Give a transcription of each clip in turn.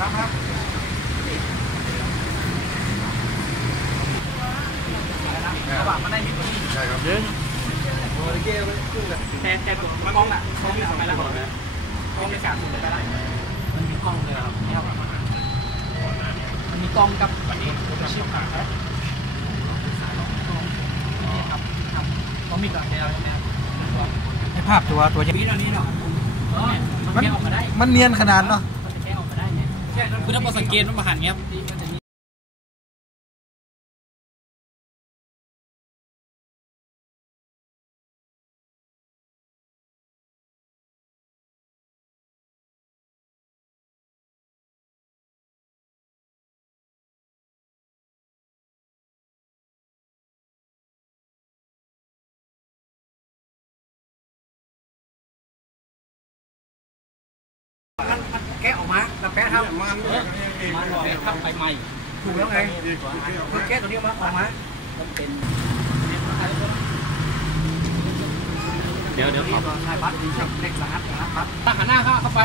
ครับครับกระบมันได้นิดนึงใช่ครับแค่แค่ตัวกล้องอะกล้องที่ทำไปแล้วกล้องในสามสิบไปได้มันมีกล้องเลยครับนี่ครับมันมีกล้องกับวันนี้ชิปขาครับต้องมีก่อนเดียวใช่ไหมให้ภาพตัวตัวจะวินาทีเนาะมันแค่ออกมาได้มันเนียนขนาดเนาะ ได้เนี่ยคือถ้าเราสังเกตมันมาหันเงี้ย แกะออกมาแล้วแกะทำมันเนี่ยเองมันบอกทำไปใหม่ ถูกแล้วไงดีกว่าที่เอาแกะตัวนี้ออกมาออกมามันเป็นเดี๋ยวเดี๋ยวขอใช่บัตรเล็กรหัสรหัสบัตรตั้งหันหน้าเข้าเข้าไป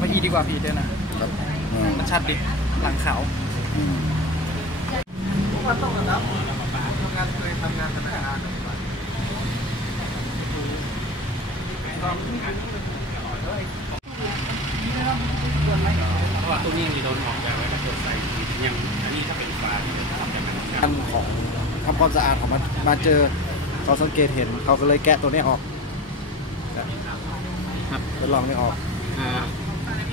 มาอีดีกว่าพี่เด้อนะมันชัดดิหลังขาวว่าต้องระดับทำงานเคยทำงานธนาคาร เพราะว่าตัวนี้ยังโดนออกจากไว้ถ้าเกิดใส่ยังอันนี้ถ้าเป็นฟ้าที่จะทำจากการทำของทำความสะอาดของมันมาเจอเขาสังเกตเห็นเขาก็เลยแกะตัวนี้ออกครับ ทดลองไม่ออก อ่า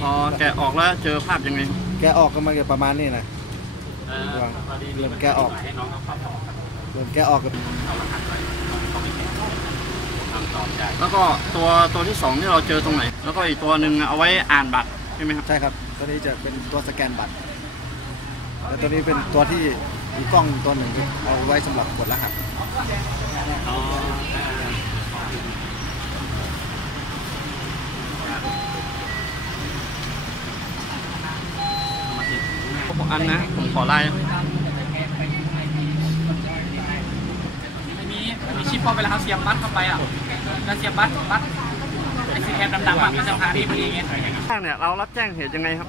พอแกะออกแล้วเจอภาพยังไงแกะออกก็มันจะประมาณนี้นะ เออเริ่มแกะออก ให้น้องเขาปรับออกเริ่มแกะออกกับเอารหัสไว้ต้องไปแกะ ทำต่อได้แล้วก็ตัวตัวที่สองที่เราเจอตรงไหน แล้วก็อีกตัวหนึ่งเอาไว้อ่านบัตรใช่ไหมครับ ใช่ครับ ตัวนี้จะเป็นตัวสแกนบัตรแล้วตัวนี้เป็นตัวที่มีกล้องตัวหนึ่งเอาไว้สำหรับกดรหัสอ๋ออันนะผมขอไล่ ไม่มีมีชิปพอเวลาเขาเสียบบัตรเข้าไปอะแล้วเสียบบัตรบัตรไอ้สีแคมดำๆอะมันจะพานีพอดีไงข้งเนี่ยเรารับแจ้งเหตุยังไงครับ